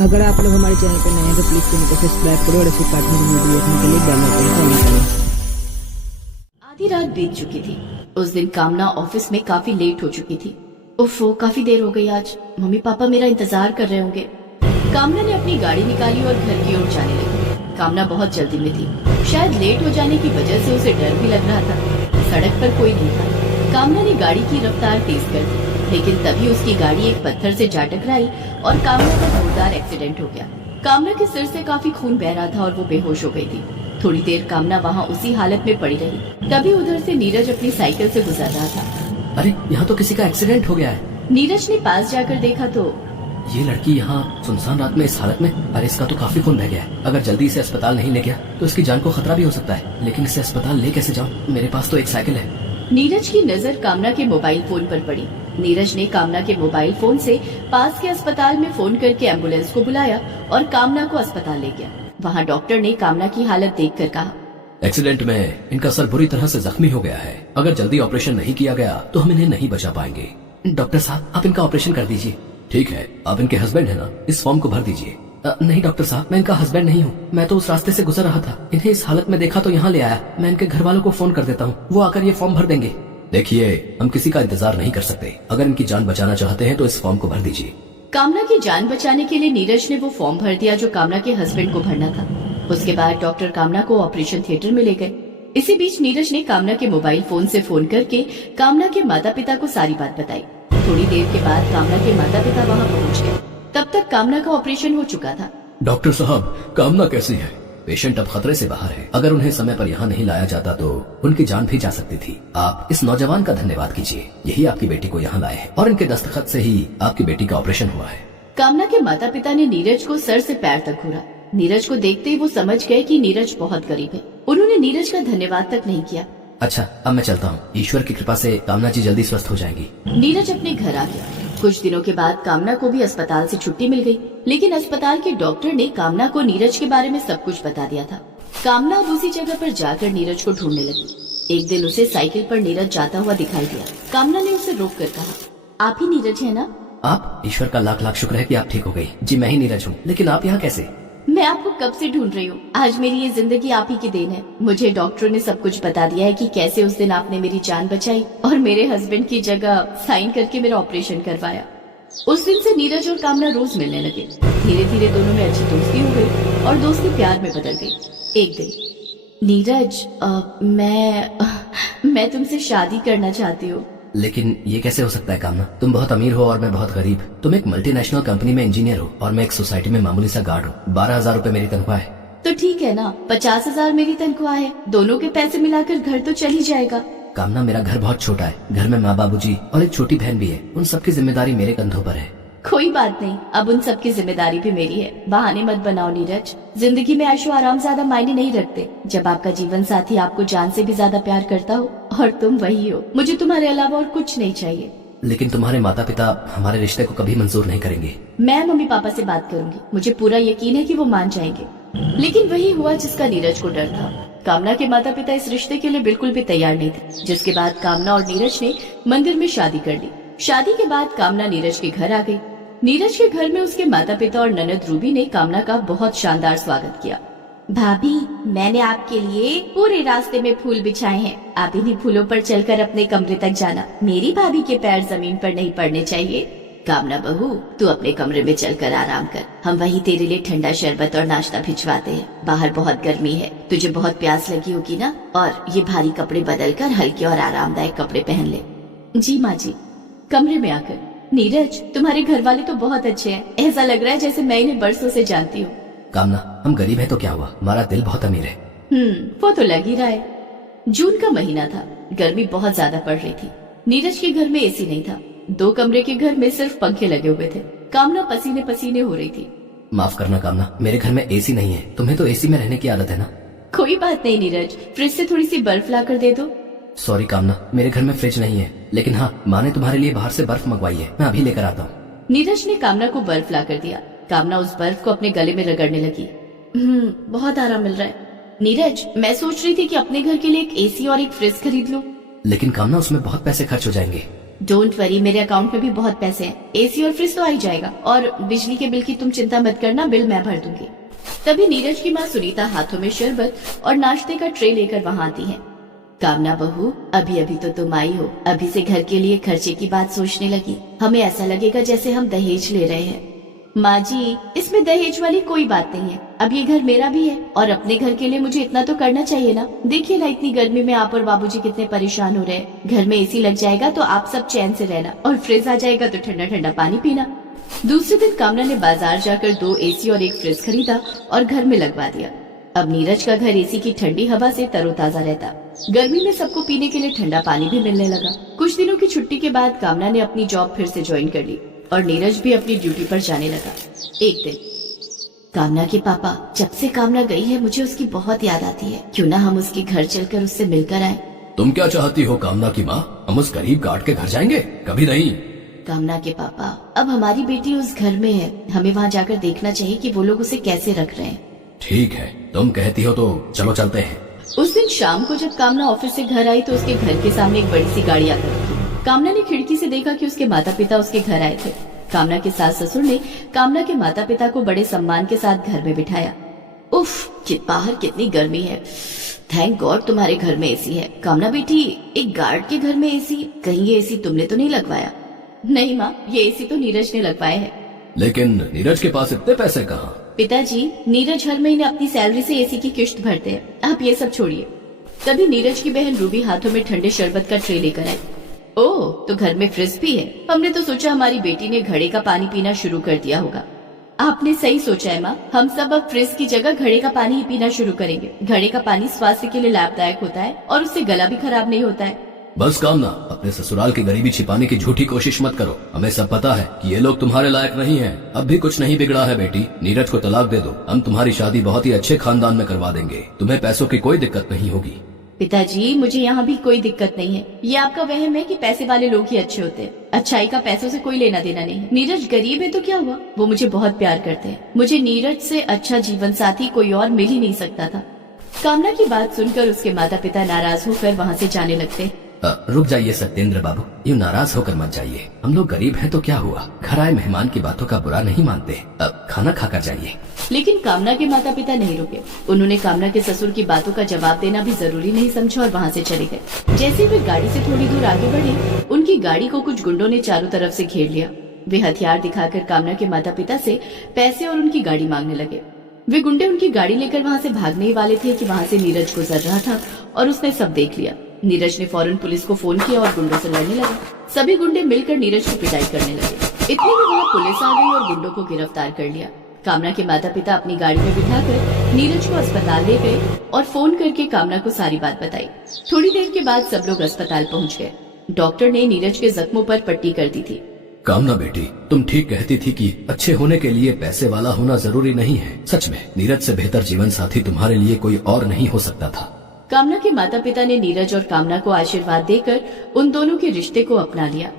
अगर आप लोग हमारे चैनल पर नए हैं तो प्लीज चैनल को सब्सक्राइब करो और ऐसे पार्टनर की वीडियो देखने के लिए बेल आइकन को ऑन करें। आधी रात बीत चुकी थी। उस दिन कामना ऑफिस में काफी लेट हो चुकी थी। उफ़, काफी देर हो गई आज। मम्मी पापा मेरा इंतजार कर रहे होंगे। कामना ने अपनी गाड़ी निकाली और घर की ओर जाने लगी। कामना बहुत जल्दी में थी। शायद लेट हो जाने की वजह से उसे डर भी लग रहा था। सड़क पर कोई नहीं था। कामना ने गाड़ी की रफ्तार तेज कर दी, लेकिन तभी उसकी गाड़ी एक पत्थर से जा टकराई और कामना का जोरदार एक्सीडेंट हो गया। कामना के सिर से काफी खून बह रहा था और वो बेहोश हो गई थी। थोड़ी देर कामना वहाँ उसी हालत में पड़ी रही। तभी उधर से नीरज अपनी साइकिल से गुजर रहा था। अरे, यहाँ तो किसी का एक्सीडेंट हो गया है। नीरज ने पास जाकर देखा तो ये लड़की यहाँ सुनसान रात में इस हालत में। अरे, इसका तो काफी खून बह गया है। अगर जल्दी इसे अस्पताल नहीं ले गया तो इसकी जान को खतरा भी हो सकता है। लेकिन इसे अस्पताल ले कैसे जाऊँ? मेरे पास तो एक साइकिल है। नीरज की नजर कामना के मोबाइल फोन पर पड़ी। नीरज ने कामना के मोबाइल फोन से पास के अस्पताल में फोन करके एम्बुलेंस को बुलाया और कामना को अस्पताल ले गया। वहाँ डॉक्टर ने कामना की हालत देखकर कहा, एक्सीडेंट में इनका सर बुरी तरह से जख्मी हो गया है। अगर जल्दी ऑपरेशन नहीं किया गया तो हम इन्हें नहीं बचा पाएंगे। डॉक्टर साहब, आप इनका ऑपरेशन कर दीजिए। ठीक है, आप इनके हस्बैंड है ना? इस फॉर्म को भर दीजिए। नहीं डॉक्टर साहब, मैं इनका हस्बैंड नहीं हूँ। मैं तो उस रास्ते से गुजर रहा था। इन्हें इस हालत में देखा तो यहाँ ले आया। मैं इनके घर वालों को फोन कर देता हूँ, वो आकर ये फॉर्म भर देंगे। देखिए, हम किसी का इंतजार नहीं कर सकते। अगर इनकी जान बचाना चाहते हैं तो इस फॉर्म को भर दीजिए। कामना की जान बचाने के लिए नीरज ने वो फॉर्म भर दिया जो कामना के हस्बैंड को भरना था। उसके बाद डॉक्टर कामना को ऑपरेशन थिएटर में ले गए। इसी बीच नीरज ने कामना के मोबाइल फोन से फोन करके कामना के माता पिता को सारी बात बताई। थोड़ी देर के बाद कामना के माता पिता वहाँ पहुँच गए। तब तक कामना का ऑपरेशन हो चुका था। डॉक्टर साहब, कामना कैसी है? पेशेंट अब खतरे से बाहर है। अगर उन्हें समय पर यहाँ नहीं लाया जाता तो उनकी जान भी जा सकती थी। आप इस नौजवान का धन्यवाद कीजिए। यही आपकी बेटी को यहाँ लाए हैं और इनके दस्तखत से ही आपकी बेटी का ऑपरेशन हुआ है। कामना के माता पिता ने नीरज को सर से पैर तक घूरा। नीरज को देखते ही वो समझ गए कि नीरज बहुत गरीब है। उन्होंने नीरज का धन्यवाद तक नहीं किया। अच्छा, अब मैं चलता हूँ। ईश्वर की कृपा से कामना जी जल्दी स्वस्थ हो जाएंगी। नीरज अपने घर आ गया। कुछ दिनों के बाद कामना को भी अस्पताल से छुट्टी मिल गई, लेकिन अस्पताल के डॉक्टर ने कामना को नीरज के बारे में सब कुछ बता दिया था। कामना अब उसी जगह पर जाकर नीरज को ढूंढने लगी। एक दिन उसे साइकिल पर नीरज जाता हुआ दिखाई दिया। कामना ने उसे रोक कर कहा, आप ही नीरज है ना? आप? ईश्वर का लाख लाख शुक्र है कि आप ठीक हो गई। जी, मैं ही नीरज हूँ। लेकिन आप यहाँ कैसे? मैं आपको कब से ढूंढ रही हूँ। आज मेरी ये जिंदगी आप ही की देन है। मुझे डॉक्टरों ने सब कुछ बता दिया है कि कैसे उस दिन आपने मेरी जान बचाई और मेरे हस्बैंड की जगह साइन करके मेरा ऑपरेशन करवाया। उस दिन से नीरज और कामना रोज मिलने लगे। धीरे धीरे दोनों में अच्छी दोस्ती हो गई और दोस्ती प्यार में बदल गई। एक दिन, नीरज, मैं तुमसे शादी करना चाहती हूँ। लेकिन ये कैसे हो सकता है कामना? तुम बहुत अमीर हो और मैं बहुत गरीब। तुम एक मल्टीनेशनल कंपनी में इंजीनियर हो और मैं एक सोसाइटी में मामूली सा गार्ड हूँ। 12,000 रूपए मेरी तनख्वाह है। तो ठीक है ना, 50,000 मेरी तनख्वाह है। दोनों के पैसे मिलाकर घर तो चल ही जाएगा। कामना, मेरा घर बहुत छोटा है। घर में माँ बाबूजी और एक छोटी बहन भी है। उन सबकी जिम्मेदारी मेरे कंधों पर है। कोई बात नहीं, अब उन सबकी जिम्मेदारी भी मेरी है। बहाने मत बनाओ नीरज। जिंदगी में ऐशो आराम ज्यादा मायने नहीं रखते। जब आपका जीवन साथी आपको जान से भी ज्यादा प्यार करता हो और तुम वही हो, मुझे तुम्हारे अलावा और कुछ नहीं चाहिए। लेकिन तुम्हारे माता पिता हमारे रिश्ते को कभी मंजूर नहीं करेंगे। मैं मम्मी पापा से बात करूंगी। मुझे पूरा यकीन है कि वो मान जाएंगे। लेकिन वही हुआ जिसका नीरज को डर था। कामना के माता पिता इस रिश्ते के लिए बिल्कुल भी तैयार नहीं थे। जिसके बाद कामना और नीरज ने मंदिर में शादी कर ली। शादी के बाद कामना नीरज के घर आ गई। नीरज के घर में उसके माता पिता और ननद रूबी ने कामना का बहुत शानदार स्वागत किया। भाभी, मैंने आपके लिए पूरे रास्ते में फूल बिछाए हैं। आप इन्हीं फूलों पर चलकर अपने कमरे तक जाना। मेरी भाभी के पैर जमीन पर नहीं पड़ने चाहिए। कामना बहू, तू अपने कमरे में चलकर आराम कर। हम वहीं तेरे लिए ठंडा शरबत और नाश्ता भिजवाते हैं। बाहर बहुत गर्मी है, तुझे बहुत प्यास लगी होगी ना? और ये भारी कपड़े बदलकर हल्के और आरामदायक कपड़े पहन ले। जी माँ जी। कमरे में आकर, नीरज, तुम्हारे घर वाले तो बहुत अच्छे हैं। ऐसा लग रहा है जैसे मैं इन्हें बरसों से जानती हूँ। कामना, हम गरीब है तो क्या हुआ? हमारा दिल बहुत अमीर है। वो तो लग ही रहा है। जून का महीना था। गर्मी बहुत ज्यादा पड़ रही थी। नीरज के घर में एसी नहीं था। 2 कमरे के घर में सिर्फ पंखे लगे हुए थे। कामना पसीने पसीने हो रही थी। माफ करना कामना, मेरे घर में एसी नहीं है। तुम्हें तो एसी में रहने की आदत है ना? कोई बात नहीं नीरज, फ्रिज से थोड़ी सी बर्फ ला कर दे दो। सॉरी कामना, मेरे घर में फ्रिज नहीं है। लेकिन हाँ, माँ ने तुम्हारे लिए बाहर से बर्फ मंगवाई है। मैं अभी लेकर आता हूँ। नीरज ने कामना को बर्फ ला कर दिया। कामना उस बर्फ को अपने गले में रगड़ने लगी। बहुत आराम मिल रहा है। नीरज, मैं सोच रही थी कि अपने घर के लिए एक एसी और एक फ्रिज खरीद लूं। लेकिन कामना, उसमें बहुत पैसे खर्च हो जाएंगे। डोंट वरी, मेरे अकाउंट में भी बहुत पैसे हैं। एसी और फ्रिज तो आ ही जाएगा, और बिजली के बिल की तुम चिंता मत करना, बिल मैं भर दूंगी। तभी नीरज की माँ सुनीता हाथों में शरबत और नाश्ते का ट्रे लेकर वहाँ आती है। कामना बहू, अभी अभी तो तुम आई हो, अभी से घर के लिए खर्चे की बात सोचने लगी। हमें ऐसा लगेगा जैसे हम दहेज ले रहे हैं। माँ जी, इसमें दहेज वाली कोई बात नहीं है। अब ये घर मेरा भी है और अपने घर के लिए मुझे इतना तो करना चाहिए ना। देखिए ना, इतनी गर्मी में आप और बाबूजी कितने परेशान हो रहे हैं। घर में एसी लग जाएगा तो आप सब चैन से रहना, और फ्रिज आ जाएगा तो ठंडा ठंडा पानी पीना। दूसरे दिन कामना ने बाजार जाकर 2 एसी और 1 फ्रिज खरीदा और घर में लगवा दिया। अब नीरज का घर एसी की ठंडी हवा से तरोताजा रहता। गर्मी में सबको पीने के लिए ठंडा पानी भी मिलने लगा। कुछ दिनों की छुट्टी के बाद कामना ने अपनी जॉब फिर से ज्वाइन कर ली और नीरज भी अपनी ड्यूटी पर जाने लगा। एक दिन, कामना के पापा, जब से कामना गई है मुझे उसकी बहुत याद आती है। क्यों ना हम उसके घर चलकर उससे मिलकर आए। तुम क्या चाहती हो कामना की माँ? हम उस गरीब गार्ड के घर जाएंगे? कभी नहीं। कामना के पापा, अब हमारी बेटी उस घर में है, हमें वहाँ जाकर देखना चाहिए कि वो लोग उसे कैसे रख रहे हैं। ठीक है, तुम कहती हो तो चलो चलते हैं। उस दिन शाम को जब कामना ऑफिस से घर आई तो उसके घर के सामने एक बड़ी सी गाड़ी आकर रुकी। कामना ने खिड़की से देखा कि उसके माता पिता उसके घर आए थे। कामना के सास ससुर ने कामना के माता पिता को बड़े सम्मान के साथ घर में बिठाया। उफ, बाहर कितनी गर्मी है। थैंक गॉड तुम्हारे घर में एसी है। कामना बेटी, एक गार्ड के घर में एसी? कहीं ये एसी तुमने तो नहीं लगवाया? नहीं माँ, ये एसी तो नीरज ने लगवाया है। लेकिन नीरज के पास इतने पैसे कहाँ? पिताजी, नीरज हर महीने अपनी सैलरी से एसी की किश्त भरते हैं। आप ये सब छोड़िए। तभी नीरज की बहन रूबी हाथों में ठंडे शरबत का ट्रे लेकर आई। ओह, तो घर में फ्रिज भी है। हमने तो सोचा हमारी बेटी ने घड़े का पानी पीना शुरू कर दिया होगा। आपने सही सोचा है माँ, हम सब अब फ्रिज की जगह घड़े का पानी ही पीना शुरू करेंगे। घड़े का पानी स्वास्थ्य के लिए लाभदायक होता है और उससे गला भी खराब नहीं होता है। बस कामना, अपने ससुराल की गरीबी छिपाने की झूठी कोशिश मत करो। हमें सब पता है कि ये लोग तुम्हारे लायक नहीं हैं। अब भी कुछ नहीं बिगड़ा है बेटी। नीरज को तलाक दे दो, हम तुम्हारी शादी बहुत ही अच्छे खानदान में करवा देंगे। तुम्हें पैसों की कोई दिक्कत नहीं होगी। पिताजी, मुझे यहाँ भी कोई दिक्कत नहीं है। ये आपका वहम है कि पैसे वाले लोग ही अच्छे होते हैं। अच्छाई का पैसों से कोई लेना देना नहीं है। नीरज गरीब है तो क्या हुआ, वो मुझे बहुत प्यार करते हैं। मुझे नीरज से अच्छा जीवन साथी कोई और मिल ही नहीं सकता था। कामना की बात सुनकर उसके माता पिता नाराज होकर वहाँ से जाने लगते। रुक जाइए सत्येंद्र बाबू, यूँ नाराज होकर मत जाइए। हम लोग गरीब हैं तो क्या हुआ, घर आए मेहमान की बातों का बुरा नहीं मानते। अब खाना खाकर जाइए। लेकिन कामना के माता पिता नहीं रुके। उन्होंने कामना के ससुर की बातों का जवाब देना भी जरूरी नहीं समझा और वहाँ से चले गए। जैसे वे गाड़ी से थोड़ी दूर आगे बढ़े, उनकी गाड़ी को कुछ गुंडों ने चारों तरफ से घेर लिया। वे हथियार दिखाकर कामना के माता पिता से पैसे और उनकी गाड़ी मांगने लगे। वे गुंडे उनकी गाड़ी लेकर वहाँ से भागने ही वाले थे कि वहाँ से नीरज गुजर रहा था और उसने सब देख लिया। नीरज ने फौरन पुलिस को फोन किया और गुंडों से लड़ने लगा। सभी गुंडे मिलकर नीरज की पिटाई करने लगे। इतने में वहाँ पुलिस आ गई और गुंडों को गिरफ्तार कर लिया। कामना के माता पिता अपनी गाड़ी में बिठाकर नीरज को अस्पताल ले गए और फोन करके कामना को सारी बात बताई। थोड़ी देर के बाद सब लोग अस्पताल पहुँच गए। डॉक्टर ने नीरज के जख्मों पर पट्टी कर दी थी। कामना बेटी, तुम ठीक कहती थी कि अच्छे होने के लिए पैसे वाला होना जरूरी नहीं है। सच में नीरज से बेहतर जीवन साथी तुम्हारे लिए कोई और नहीं हो सकता था। कामना के माता पिता ने नीरज और कामना को आशीर्वाद देकर उन दोनों के रिश्ते को अपना लिया।